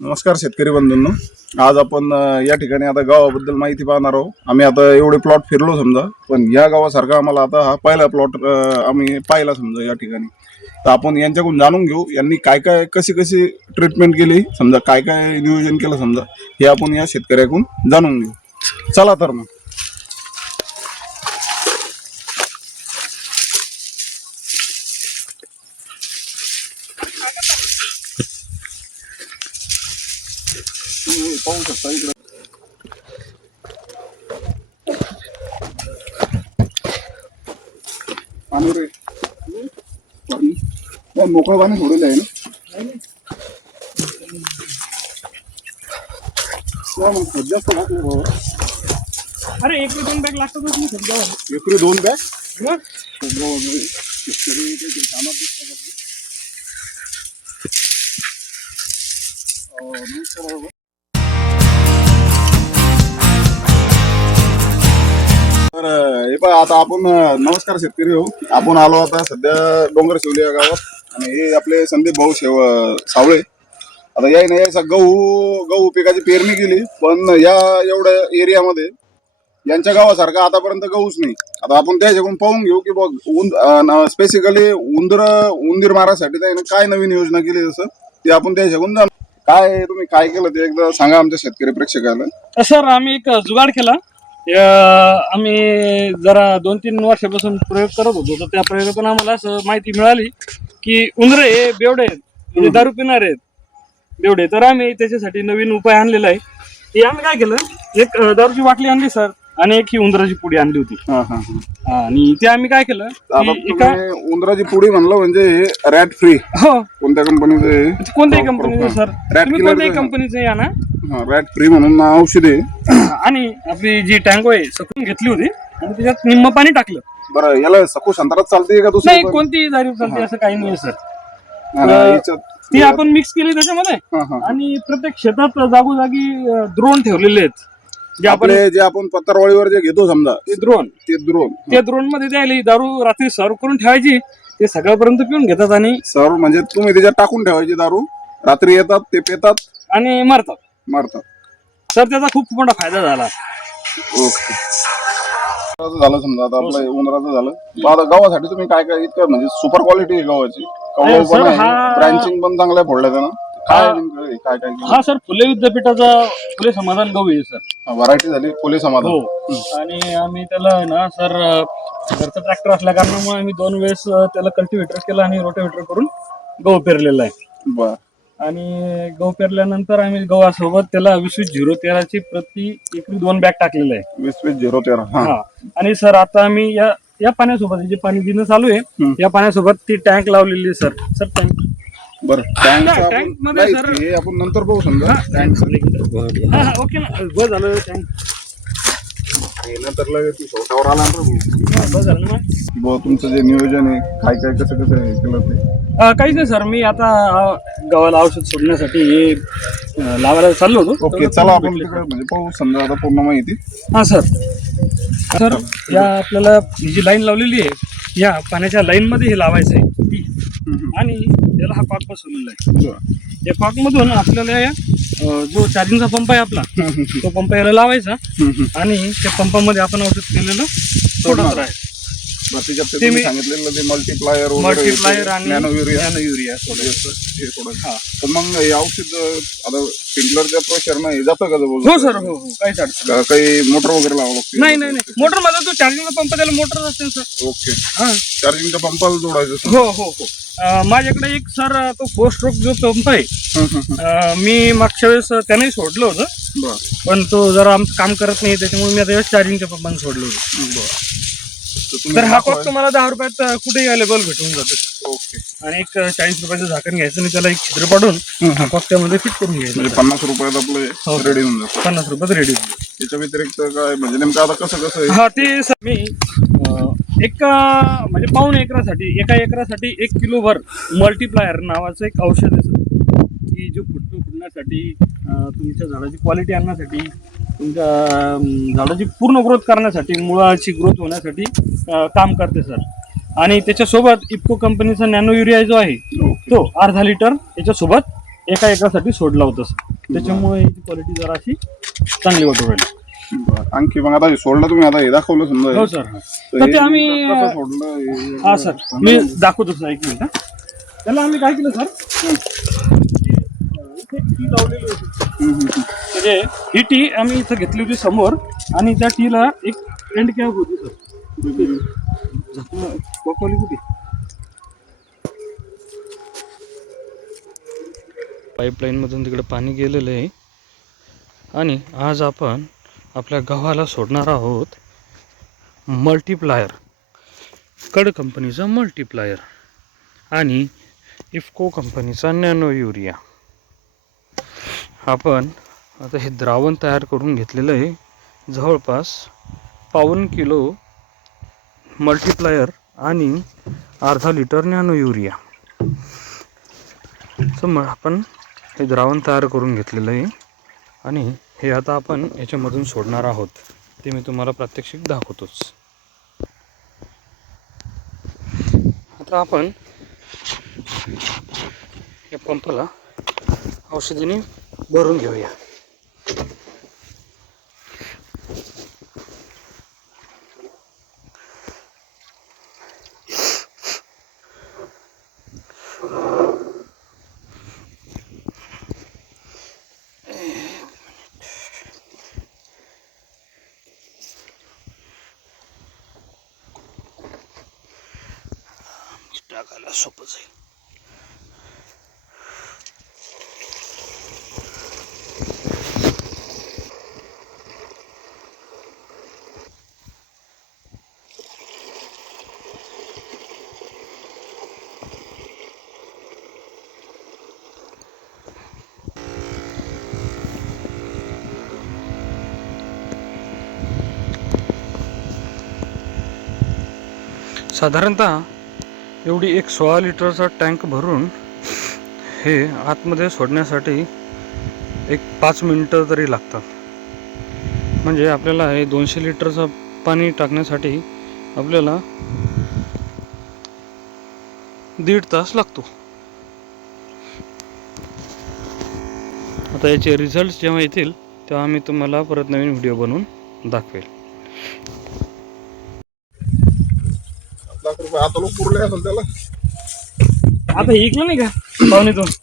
नमस्कार शेतकरी बंधूंनो. आज आपण या ठिकाणी आता गावाबद्दल माहिती पाहणार आहोत. आम्ही आता एवढे प्लॉट फिरलो समजा, पण या गावासारखा आम्हाला आता हा पहिला प्लॉट आम्ही पाहिला समजा या ठिकाणी. तर आपण यांच्याकडून जाणून घेऊ यांनी काय काय कशी कशी ट्रीटमेंट केली समजा, काय काय नियोजन केलं समजा, हे आपण या शेतकऱ्याकडून जाणून घेऊ. चला तर मग. पाहू शकता इकडे पाणी रे पाणी मोकळं पाणी सोडलेलं आहे ना. जास्त टाकलं बाबा. अरे एकरी 2 बॅग लागतातच नाही सध्या. एकरी 2 बॅग तर हे पहा आता आपण नमस्कार शेतकरी हो. आपण आलो आता सध्या डोंगर शिवली या गावात आणि हे आपले संदीप भाऊ सावळे. आता यायनं यायचा गहू पिकाची पेरणी केली, पण या एवढ्या एरियामध्ये यांच्या गावासारखा आतापर्यंत गहूच नाही. आता आपण त्याच्याकडून पाहून घेऊ की बघ स्पेसिकली उंदीर मारासाठी त्याने काय नवीन योजना केली, जसं ते आपण त्याच्याकडून जाणू. काय तुम्ही काय केलं ते एकदा सांगा आमच्या शेतकरी प्रेक्षकाला. सर आम्ही एक जुगाड केला. आम्ही जरा 2-3 वर्षापासून प्रयोग करत होतो, तर त्या प्रयोगातून आम्हाला असं माहिती मिळाली की उंदरे हे बेवडे आहेत, म्हणजे दारू पिणारे आहेत बेवडे. तर आम्ही त्याच्यासाठी नवीन उपाय आणलेला आहे. हे आम्ही काय केलं, एक दारूची बाटली आणली सर आणि एक ही उंदराची पुडी आणली होती. आणि ते आम्ही काय केलं, उंदराची पुडी म्हणलं म्हणजे रॅट फ्री. हो, कोणत्या कंपनीचं? कोणत्याही कंपनीचं सर, तुम्ही कोणत्याही कंपनीचं या ना. रॅट फ्री म्हणून औषध आहे. आणि आपली जी टँगो आहे सखून घेतली होती आणि त्याच्यात निम्म पाणी टाकलं. बरं, याला सकू संत्रात चालते का दुसरी? नाही, कोणतीही दारू चालते असं काही नाही सर. ती आपण मिक्स केली त्याच्यामध्ये आणि प्रत्येक शेतात जागोजागी द्रोण ठेवलेले आहेत. जे आपण पत्तरवाळीवर जे घेतो समजा ते द्रोण, त्या द्रोण मध्ये द्यायला दारू रात्री सर्व करून ठेवायची. ते सकाळपर्यंत पिऊन घेतात आणि सर्व म्हणजे तुम्ही त्याच्यात टाकून ठेवायची दारू. रात्री येतात ते पितात आणि मरतात. सर त्याचा खूप मोठा फायदा झाला. ओके, झालं समजा आता आपलं उंदराचं झालं. आता गव्हासाठी तुम्ही काय काय इतकं म्हणजे सुपर क्वालिटी आहे गव्हाची, ब्रँचिंग पण चांगल्या फोडल्या त्यानं. काय काय हा सर, फुले विद्यापीठाचा फुले समाधान गहू आहे सर. व्हरायटी झाली फुले समाधान. हो, आणि आम्ही त्याला ना सर घरचा ट्रॅक्टर असल्या कारणामुळे आम्ही 2 वेळेस त्याला कल्टिव्हेटर केलं आणि रोटाव्हेटर करून गहू पेरलेला आहे. बर. आणि गहू पेरल्यानंतर आम्ही गव्हासोबत त्याला 20-0-13 ची प्रति एकरी 2 बॅग टाकलेलं आहे. 20-0-13. हा, आणि सर आता आम्ही या पाण्यासोबत जे पाणी देणं चालू आहे, या पाण्यासोबत ती टँक लावलेली सर. टँक बरं, टँक मध्ये सर हे आपण नंतर पाहू समजा. ओके ना, बस झालं टँक. नंतर लगेच छोट्यावर आला ना. बस झालं ना मग तुमचं जे नियोजन आहे काय काय कसं कसं केलं ते? काहीच नाही सर, मी आता गव्हाला औषध सोडण्यासाठी हे लावायला चाललो होतो. ओके, चला आपण तिकडे म्हणजे पाहू समजा आता पूर्ण माहिती. हा सर, या आपल्याला ही जी लाईन लावलेली आहे, या पाण्याच्या लाईन मध्ये हे लावायचं आहे आणि त्याला हा कॉक बसवलेला आहे. या कॉक मधून आपल्याला जो चार्जिंगचा पंप आहे आपला, तो पंप याला लावायचा आणि त्या पंपामध्ये आपण औषध केलेलं सोडत राहायचं. ते मी सांगितलेलं ते मल्टीप्लायर आणि नॅनो युरिया सोडायचं. पण मग हे औषध आता स्प्रिंकलरच्या प्रेशरनं हे जातं का जवळ? हो सर, हो, काहीच अडचण काही मोटर वगैरे लावावं लागतं? नाही, मोटर मध्ये तो चार्जिंगचा पंप, त्याला मोटर असते सर. ओके, चार्जिंगच्या पंपाला जोडायचं. हो. माझ्याकडे एक सर तो 4 स्ट्रोक जो पंप आहे, मी मागच्या वेळेस त्याने सोडलं होतं, पण तो जरा आमचं काम करत नाही, त्याच्यामुळे मी आता चार्जिंगच्या पंपाने सोडलं होतं. तर हा कॉक तुम्हाला 10 रुपयात कुठेही अवेलेबल भेटून जातो. ओके, आणि एक 40 रुपयाचं झाकण घ्यायचं आणि त्याला एक छिद्र पाडून हा कॉक त्यामध्ये फिट करून घ्यायचं. 50 रुपयात आपलं रेडी होऊन जातं. 50 रुपयात रेडी होऊन जातं. त्याच्या व्यतिरिक्त काय म्हणजे नेमकं आता कसं आहे? हा, ते सर मी म्हणजे पाऊण एकरासाठी, एका एकरासाठी 1 किलोभर मल्टीप्लायर नावाचं एक औषध आहे सर, की जो फुटण्यासाठी, तुमच्या झाडाची क्वालिटी आणण्यासाठी, तुमच्या झाडाची पूर्ण ग्रोथ करण्यासाठी, मुळाची ग्रोथ होण्यासाठी काम करते सर. आणि त्याच्यासोबत इफको कंपनीचा नॅनो युरिया जो आहे तो अर्धा लिटर त्याच्यासोबत एका एकरासाठी सोडला होता सर. त्याच्यामुळे याची क्वालिटी जरा अशी चांगली वाटू राहिली. बरं. आणखी मग आता हे सोडलं तुम्ही, आता हे दाखवलं समजा हो हे. सर. तर तर हे ते आम्ही कसं सोडलं हे- हा सर मी दाखवतो सर, एक मिनिट. त्याला आम्ही काय केलं सर, इथे टी लावलेली होती. म्हणजे ही टी आम्ही इथं घेतली होती समोर, आणि त्या टीला एक एंड कॅप होती सर. दाखवली कुठे पाईपलाईनमधून तिकडे पाणी गेलेलं आहे. आणि आज आपण आपल्या गव्हाला सोडणार आहोत मल्टीप्लायर, कड कंपनीचा मल्टीप्लायर आणि इफको कंपनीचा नॅनो युरिया. आपण आता हे द्रावण तयार करून घेतलेलं आहे. जवळपास 1.25 किलो मल्टीप्लायर आणि अर्धा लिटर नॅनो युरिया. मग आपण हे द्रावण तयार करून घेतलेलं आहे आणि हे आता आपण याच्यामधून सोडणार आहोत. ते मी तुम्हाला प्रात्यक्षिक दाखवतोच. आता आपण या पंपाला औषधीने भरून घेऊया. टाकायला सोपं जाईल. साधारणतः एवढी एक 16 लिटरचा टँक भरून हे आतमध्ये सोडण्यासाठी एक 5 मिनिटं तरी लागतात. म्हणजे आपल्याला हे 200 लिटरचं पाणी टाकण्यासाठी आपल्याला 1.5 तास लागतो. आता याचे रिझल्ट जेव्हा येतील तेव्हा आम्ही तुम्हाला परत नवीन व्हिडिओ बनवून दाखवेल. ₹1,00,000 आता लोक पुरले असेल त्याला. आता ऐकलं नाही का 2.25